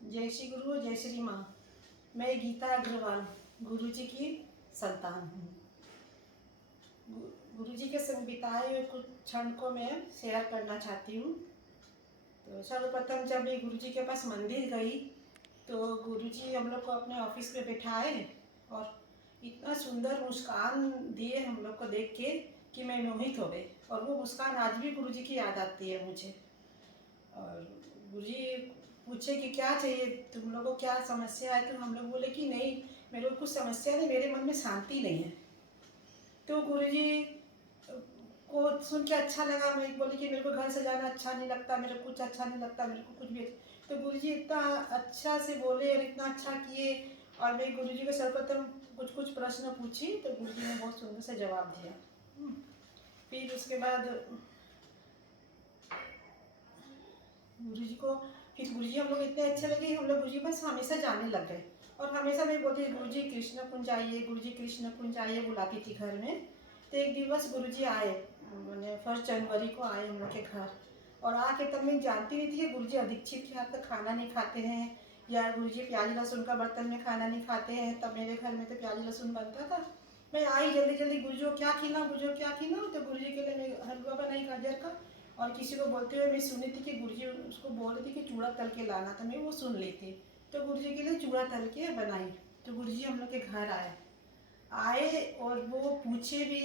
जय श्री गुरु, जय श्री माँ। मैं गीता अग्रवाल गुरु जी की संतान हूँ। गुरु जी के संग बिताए हुए कुछ क्षण को मैं शेयर करना चाहती हूँ। तो सर्वप्रथम जब मैं गुरु जी के पास मंदिर गई तो गुरु जी हम लोग को अपने ऑफिस में बैठाए और इतना सुंदर मुस्कान दिए हम लोग को देख के कि मैं मोहित हो गई। और वो मुस्कान आज भी गुरु जी की याद आती है मुझे। और गुरुजी पूछे कि क्या चाहिए, तुम लोगों को क्या समस्या है। तो हम लोग बोले कि नहीं, मेरे को कुछ समस्या नहीं, मेरे मन में शांति नहीं है। तो गुरुजी को सुन के अच्छा लगा। मैं बोली कि मेरे को घर से जाना अच्छा नहीं लगता, मेरे को कुछ अच्छा नहीं लगता, मेरे को कुछ भी। तो गुरुजी इतना अच्छा से बोले और इतना अच्छा किए। और मैं गुरुजी को सर्वप्रथम कुछ कुछ प्रश्न पूछी तो गुरुजी ने बहुत सुंदर से जवाब दिया। फिर उसके बाद गुरुजी को फिर गुरुजी हम लोग इतने अच्छे लगे, हम लोग गुरुजी बस हमेशा जाने लग गए। और हमेशा मैं बोलती गुरुजी कृष्ण कुंज आइए, गुरुजी कृष्ण कुंज आइए बुलाती थी घर में। तो एक दिवस गुरुजी आए, मैंने 1 जनवरी को आए हम लोग के घर। और आके तब मैं जानती नहीं थी कि गुरुजी अधीक्षित के हाथ का खाना नहीं खाते हैं या गुरुजी प्याज लहसुन का बर्तन में खाना नहीं खाते हैं। तब मेरे घर में तो प्याज लहसुन बनता था। मैं आई जल्दी जल्दी, गुरुजी को क्या खिलाऊं, गुरुजी को क्या खिलाऊं। तो गुरुजी के लिए मैं हलवा बनाई गाजर का। और किसी को बोलते हुए मैं सुनी थी कि गुरुजी उसको बोल रही थी कि चूड़ा तल के लाना था, मैं वो सुन ली थी। तो गुरुजी के लिए चूड़ा तल के बनाई। तो गुरुजी हम लोग के घर आए आए और वो पूछे भी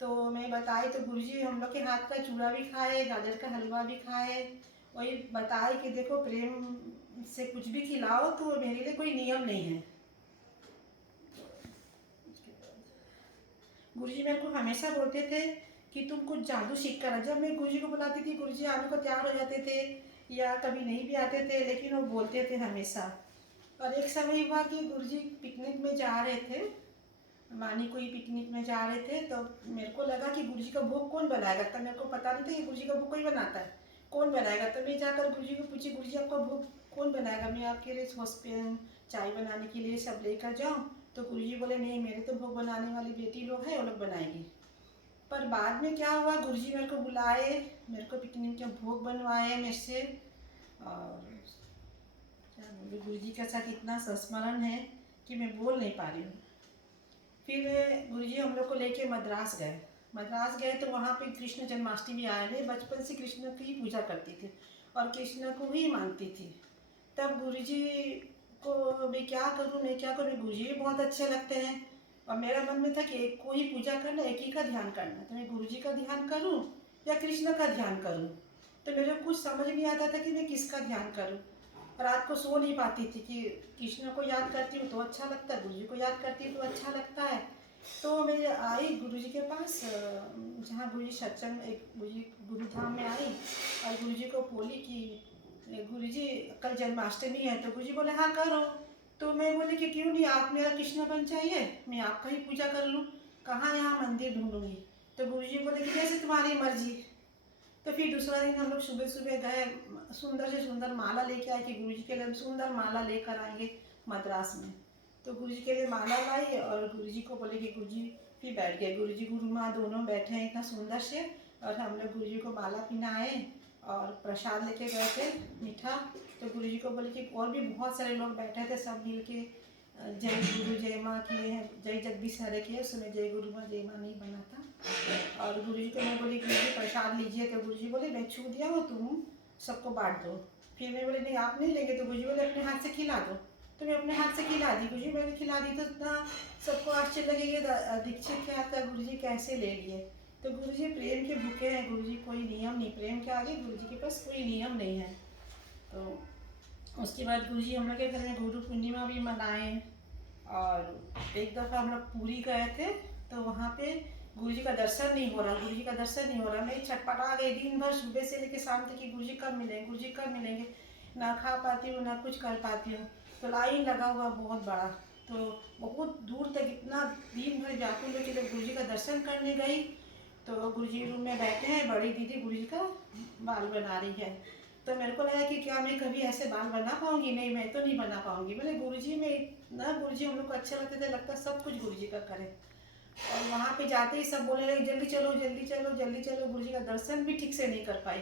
तो मैं बताई। तो गुरुजी हम लोग के हाथ का चूड़ा भी खाए, गाजर का हलवा भी खाए। वही बताए कि देखो प्रेम से कुछ भी खिलाओ तो मेरे लिए कोई नियम नहीं है। गुरुजी मेरे को हमेशा बोलते थे कि तुम कुछ जादू सीख कर। जब मैं गुरुजी को बुलाती थी गुरुजी आने को तैयार हो जाते थे या कभी नहीं भी आते थे, लेकिन वो बोलते थे हमेशा। और एक समय हुआ कि गुरुजी पिकनिक में जा रहे थे, मानी कोई पिकनिक में जा रहे थे। तो मेरे को लगा कि गुरुजी का भोग कौन बनाएगा। तब मेरे को पता नहीं था कि गुरुजी का भोग कोई बनाता है, कौन बनाएगा। तो मैं जाकर गुरुजी को पूछी, गुरुजी आपका भोग कौन बनाएगा, मैं आपके लिए सॉसपेन चाय बनाने के लिए सब लेकर जाऊँ। तो गुरुजी बोले नहीं, मेरे तो भोग बनाने वाली बेटी लोग हैं, वो लोग बनाएगी। पर बाद में क्या हुआ, गुरुजी मेरे को बुलाए, मेरे को पिकनिक के भोग बनवाए मेरे से। और क्या बोलूँ, गुरुजी के साथ इतना संस्मरण है कि मैं बोल नहीं पा रही हूँ। फिर गुरुजी हम लोग को लेके मद्रास गए। मद्रास गए तो वहाँ पे कृष्ण जन्माष्टमी आए। मैं बचपन से कृष्ण की पूजा करती थी और कृष्ण को ही मानती थी। तब गुरुजी को मैं क्या करूँ, मैं क्या करूँ, गुरुजी भी बहुत अच्छे लगते हैं। और मेरा मन में था कि एक को ही पूजा करना, एक ही का ध्यान करना। तो मैं गुरुजी का ध्यान करूँ या कृष्ण का ध्यान करूँ। तो मेरे को कुछ समझ नहीं आता था कि मैं किसका ध्यान करूँ। रात को सो नहीं पाती थी कि कृष्ण को याद करती हूँ तो अच्छा लगता है, गुरुजी को याद करती हूँ तो अच्छा लगता है। तो मैं आई गुरुजी के पास, जहाँ गुरुजी सत्संग, एक गुरुजी गुरुधाम में आई और गुरुजी को बोली कि गुरुजी कल जन्माष्टमी है। तो गुरुजी बोले हाँ करो। तो मैं बोली कि क्यों नहीं, आप मेरा कृष्ण बन चाहिए, मैं आपका ही पूजा कर लूँ, कहाँ यहाँ मंदिर ढूंढूंगी। तो गुरुजी बोले कि जैसे तुम्हारी मर्जी। तो फिर दूसरा दिन हम लोग सुबह सुबह गए, सुंदर से सुंदर माला लेके आए कि गुरुजी के लिए हम सुंदर माला लेकर आएंगे मद्रास में। तो गुरुजी के लिए माला लाई और गुरुजी को बोले कि गुरुजी, फिर बैठ गए गुरुजी गुरु माँ दोनों बैठे हैं इतना सुंदर से। और हम लोग गुरुजी को माला पहनाए और प्रसाद लेके गए थे मीठा। तो गुरुजी को बोले कि और भी बहुत सारे लोग बैठे थे, सब मिल के जय गुरु जय माँ किए हैं, जय जगदीश हरे किए। उसमें जय गुरु माँ जय माँ नहीं बना था। और गुरुजी को मैं बोली गुरुजी प्रसाद लीजिए। तो गुरुजी बोले मैं छू दिया हो, तुम सबको बांट दो। फिर मैं बोले नहीं आप नहीं लेंगे। तो गुरुजी बोले अपने हाथ से खिला दो। तो मैं अपने हाथ से खिला दी, गुरुजी मैंने खिला दी। तो इतना सबको आश्चर्य लगे ये दीक्षित के हाथ का गुरुजी कैसे ले लिए। तो गुरुजी प्रेम के भूखे हैं, गुरुजी कोई नियम नहीं, प्रेम के आगे गुरुजी के पास कोई नियम नहीं है। तो उसके बाद गुरुजी हम लोग के घर में गुरु पूर्णिमा भी मनाए। और एक दफ़ा हम लोग पूरी गए थे तो वहाँ पे गुरुजी का दर्शन नहीं हो रहा, गुरुजी का दर्शन नहीं हो रहा। मैं छटपटा गई दिन भर सुबह से लेकर शाम तक कि गुरुजी कब मिलेंगे, गुरुजी कब मिलेंगे। ना खा पाती हूँ ना कुछ कर पाती हूँ। तो लाइन लगा हुआ बहुत बड़ा, तो बहुत दूर तक इतना दिन भर व्याकुल होकर जब गुरुजी का दर्शन करने गई तो गुरुजी रूम में बैठे हैं, बड़ी दीदी गुरुजी का बाल बना रही है। तो मेरे को लगा कि क्या मैं कभी ऐसे बाल बना पाऊंगी, नहीं मैं तो नहीं बना पाऊंगी। बोले गुरुजी में इतना, गुरुजी हम लोग को अच्छे लगते थे, लगता सब कुछ गुरुजी का करें। और वहाँ पे जाते ही सब बोलने लगे जल्दी चलो जल्दी चलो जल्दी चलो। गुरुजी का दर्शन भी ठीक से नहीं कर पाई।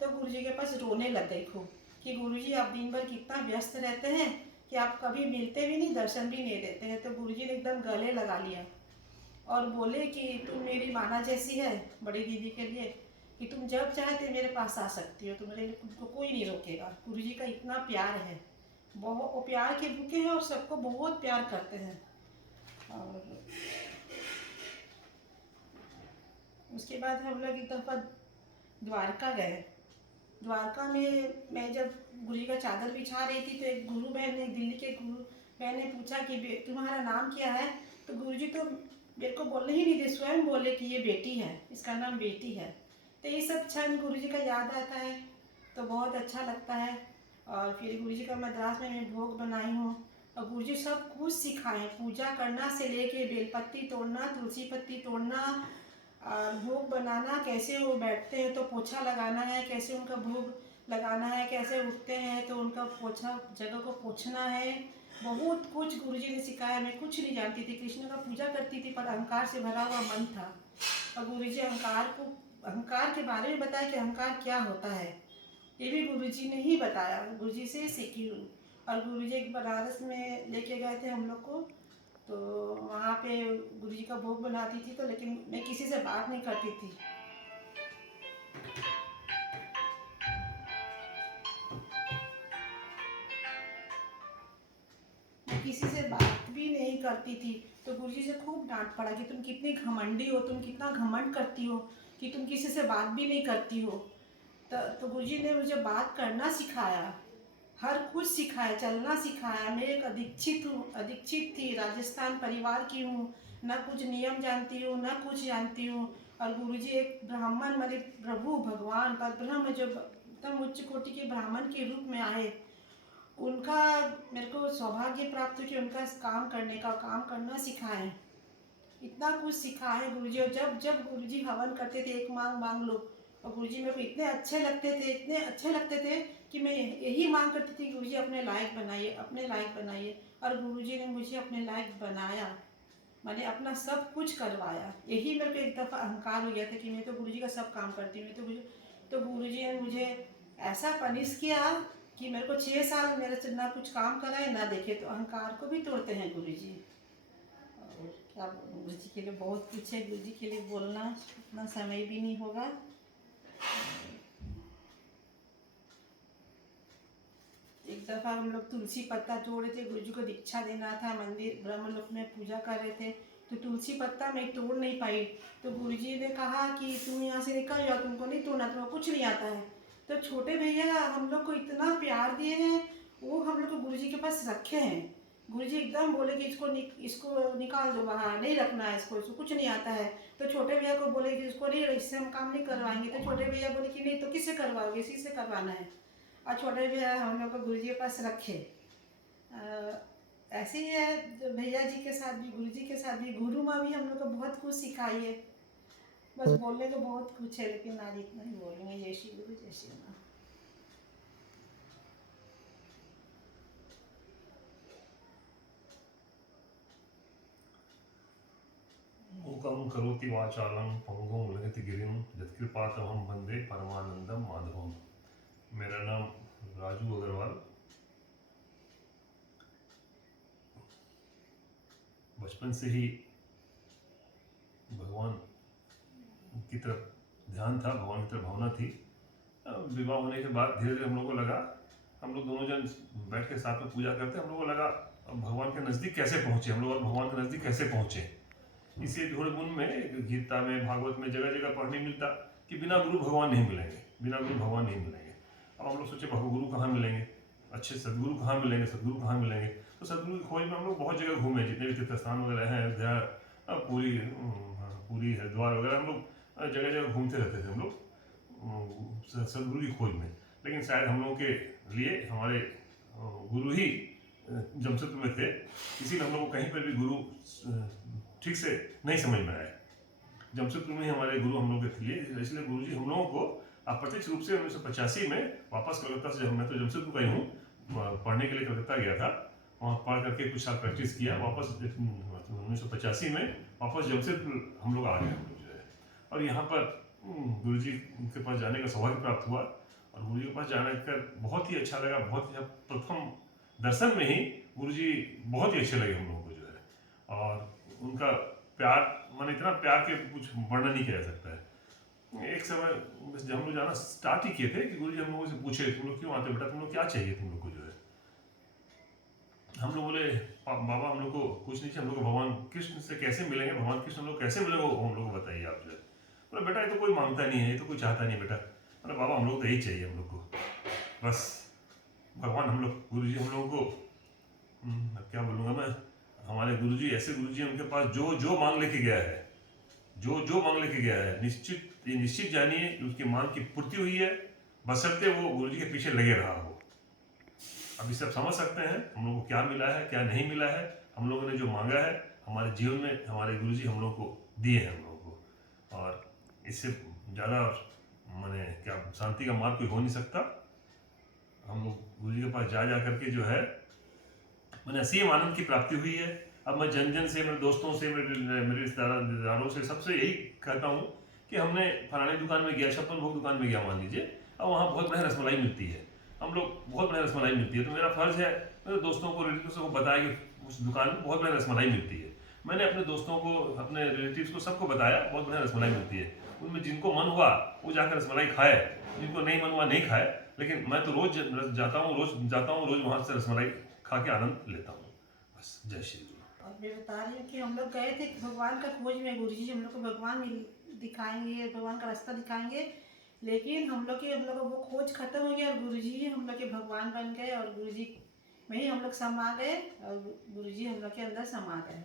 तो गुरुजी के पास रोने लग गई खूब। कि गुरुजी आप दिन भर कितना व्यस्त रहते हैं कि आप कभी मिलते भी नहीं, दर्शन भी नहीं देते हैं। तो गुरुजी ने एकदम गले लगा लिया और बोले कि तुम मेरी माना जैसी है बड़ी दीदी के लिए, कि तुम जब चाहते मेरे पास आ सकती हो, तुम्हारे लिए तुमको कोई नहीं रोकेगा। गुरुजी का इतना प्यार है, बहुत वो प्यार के भूखे हैं और सबको बहुत प्यार करते हैं। और उसके बाद हम लोग एक दफ़ा द्वारका गए। द्वारका में मैं जब गुरुजी का चादर बिछा रही थी तो एक गुरु बहन ने, दिल्ली के गुरु बहन ने पूछा कि तुम्हारा नाम क्या है? तो गुरुजी तो मेरे को बोलने ही नहीं दे, स्वयं बोले कि ये बेटी है, इसका नाम बेटी है। तो ये सब क्षण गुरुजी का याद आता है तो बहुत अच्छा लगता है। और फिर गुरुजी का मद्रास में मैं भोग बनाई हूँ और गुरुजी सब कुछ सिखाए, पूजा करना से लेके बेलपत्ती तोड़ना, तुलसी पत्ती तोड़ना और भोग बनाना, कैसे वो बैठते हैं तो पोछा लगाना है, कैसे उनका भोग लगाना है, कैसे उठते हैं तो उनका पोछा जगह को पोछना है। बहुत कुछ गुरुजी ने सिखाया। मैं कुछ नहीं जानती थी, कृष्ण का पूजा करती थी पर अहंकार से भरा हुआ मन था। और गुरुजी अहंकार के बारे में बताया कि अहंकार क्या होता है, ये भी गुरुजी ने ही बताया, गुरुजी से ही सीखी हूँ। और गुरुजी एक बनारस में लेके गए थे हम लोग को, तो वहाँ पे गुरुजी का भोग बनाती थी तो, लेकिन मैं किसी से बात नहीं करती थी। मैं किसी से बात भी नहीं करती थी तो गुरुजी से खूब डांट पड़ा कि तुम कितनी घमंडी हो, तुम कितना घमंड करती हो कि तुम किसी से बात भी नहीं करती हो। तो गुरुजी ने मुझे बात करना सिखाया, हर कुछ सिखाया, चलना सिखाया। मैं एक अदीक्षित थी, राजस्थान परिवार की हूँ, ना कुछ नियम जानती हूँ ना कुछ जानती हूँ। और गुरुजी एक ब्राह्मण माने प्रभु भगवान परब्रह्म जो एकदम उच्च कोटि के ब्राह्मण के रूप में आए, उनका मेरे को सौभाग्य प्राप्त हुआ कि उनका काम करने का, काम करना सिखाए। इतना कुछ सिखाए गुरुजी। और जब जब गुरुजी हवन करते थे, एक मांग मांग लो, और गुरुजी मेरे को इतने अच्छे लगते थे, इतने अच्छे लगते थे कि मैं यही मांग करती थी, गुरुजी अपने लायक बनाइए, अपने लायक बनाइए। और गुरुजी ने मुझे अपने लायक बनाया, मैंने अपना सब कुछ करवाया। यही मेरे को एक दफ़ा अहंकार हो गया था कि मैं तो गुरुजी का सब काम करती हूँ। तो गुरुजी ने मुझे ऐसा पनिश किया कि मेरे को 6 साल मेरे से ना कुछ काम कराए ना देखे। तो अहंकार को भी तोड़ते हैं गुरुजी। और क्या गुरुजी के लिए बहुत कुछ है, गुरुजी के लिए बोलना इतना समय भी नहीं होगा। एक दफ़ा हम लोग तुलसी पत्ता तोड़े थे, गुरुजी को दीक्षा देना था, मंदिर ब्रह्मलोक में पूजा कर रहे थे, तो तुलसी पत्ता मैं तोड़ नहीं पाई। तो गुरुजी ने कहा कि तुम यहाँ से निकल जाओ, तुमको नहीं तोड़ना, तुमको कुछ नहीं आता है। तो छोटे भैया हम लोग को इतना प्यार दिए हैं, वो हम लोग को गुरुजी के पास रखे हैं। गुरुजी एकदम बोले कि इसको निकाल दो बाहर, नहीं रखना है इसको कुछ नहीं आता है। तो छोटे भैया को बोले कि इसको नहीं, इससे हम काम नहीं करवाएंगे। तो छोटे भैया बोले कि नहीं तो किससे करवाओगे, इसी से करवाना है। और छोटे भैया हम लोग को गुरुजी के पास रखे। ऐसे ही है तो भैया जी के साथ भी, गुरुजी के साथ भी, गुरु माँ भी हम लोग को बहुत कुछ सिखाई है। बस बोलने को बहुत कुछ है लेकिन आज इतना ही बोलेंगे। जय श्री गुरु, जय श्री राम। मूकं करोति वाचालं पंगुं लंघयति गिरिं यत्कृपातमहं वन्दे परमानंदम माधवम। मेरा नाम राजू अग्रवाल। बचपन से ही भगवान की तरफ ध्यान था, भगवान की तरफ भावना थी। विवाह होने के बाद धीरे धीरे हम लोग को लगा, हम लोग दोनों जन बैठ के साथ में पूजा करते, हम लोग को लगा भगवान के नज़दीक कैसे पहुँचे, हम लोग और भगवान के नज़दीक कैसे पहुँचे। इसी ढूंढ में गीता में, भागवत में जगह जगह पढ़ने मिलता कि बिना गुरु भगवान नहीं मिलेंगे, बिना गुरु भगवान नहीं मिलेंगे। अब हम लोग सोचे गुरु कहाँ मिलेंगे, अच्छे सदगुरु कहाँ मिलेंगे, सदगुरु कहाँ मिलेंगे। तो सदगुरु की खोज में हम लोग बहुत जगह घूमे, जितने भी तीर्थ स्थान वगैरह हैं, अयोध्या, पूरी हरिद्वार वगैरह, हम लोग जगह जगह घूमते रहते थे हम लोग सदगुरु की खोज में। लेकिन शायद हम लोगों के लिए हमारे गुरु ही जमशेदपुर में थे, इसीलिए हम लोग को कहीं पर भी गुरु ठीक से नहीं समझ में आया। जमशेदपुर में ही हमारे गुरु हम लोग के लिए, इसलिए गुरु जी हम लोगों को अप्रत्यक्ष रूप से 1985 में वापस कलकत्ता से, मैं तो जमशेदपुर का ही हूँ, पढ़ने के लिए कलकत्ता गया था, वहाँ पढ़ करके कुछ साल प्रैक्टिस किया, वापस 1985 में वापस जमशेदपुर हम लोग आ गए हम लोग जो है। और यहाँ पर गुरु जी के पास जाने का सौभाग्य प्राप्त हुआ और गुरु जी के पास जाना कर बहुत ही अच्छा लगा, बहुत ही अच्छा। प्रथम दर्शन में ही गुरु जी बहुत ही अच्छे लगे हम लोगों को जो है। और उनका प्यार, मैंने इतना प्यार के कुछ वर्णन नहीं किया जा सकता है। एक समय जब हम लोग जाना स्टार्ट ही किए थे कि गुरु जी हम लोगों से पूछे, तुम लोग क्यों आते बेटा, तुम लोग क्या चाहिए तुम लोग को जो है। हम लोग बोले बाबा हम लोग को कुछ नहीं चाहिए, हम लोग को भगवान कृष्ण से कैसे मिलेंगे, भगवान कृष्ण हम लोग कैसे मिलेंगे वो हम लोग को बताइए आप जो है। बोले बेटा ये तो कोई मांगता नहीं है, ये तो कोई चाहता नहीं बेटा। अरे बाबा हम लोग तो यही चाहिए, हम लोग को बस भगवान हम लोग, गुरु जी हम लोगों को अब क्या बोलूँगा मैं, हमारे गुरु जी ऐसे गुरु जी उनके पास जो जो मांग लेके गया है, जो जो मांग लेके गया है, निश्चित जानिए कि उसकी मांग की पूर्ति हुई है, बशर्ते वो गुरु जी के पीछे लगे रहा हो। अभी सब समझ सकते हैं हम लोगों को क्या मिला है क्या नहीं मिला है। हम लोगों ने जो मांगा है हमारे जीवन में हमारे गुरु जी हम लोग को दिए हैं हम लोगों को, और इससे ज़्यादा मैंने क्या शांति का मार्ग कोई हो नहीं सकता। हम लोग गुरु जी के पास जा करके जो है मैंने असीम आनंद की प्राप्ति हुई है। अब मैं जन जन से, मेरे दोस्तों से, मेरे रिश्तेदारों से सबसे यही कहता हूँ कि हमने फलाने दुकान में गया, 56 भोग दुकान में गया मान लीजिए, अब वहाँ बहुत बढ़िया रसमलाई मिलती है, हम लोग बहुत बढ़िया रसमलाई मिलती है, तो मेरा फर्ज है मेरे दोस्तों को, रिलेटिव्स को बताया कि उस दुकान में बहुत बढ़िया रसमलाई मिलती है। मैंने अपने दोस्तों को, अपने रिलेटिव्स को सबको बताया बहुत बढ़िया रसमलाई मिलती है। उनमें जिनको मन हुआ वो जाकर रसमलाई खाए, जिनको नहीं मन हुआ नहीं खाए, लेकिन मैं तो रोज जाता हूँ, रोज वहाँ से रसमलाई खा के आनंद लेता हूँ। बस जय श्री गुरु। और मैं बता रही हूँ कि हम लोग गए थे भगवान का खोज में, गुरु जी हम लोग को भगवान दिखाएंगे, भगवान का रास्ता दिखाएंगे, लेकिन हम लोग वो खोज खत्म हो गया और गुरु जी हम लोग के भगवान बन गए और गुरु जी में ही हम लोग समा गए और गुरु जी हम लोग के अंदर समा गए।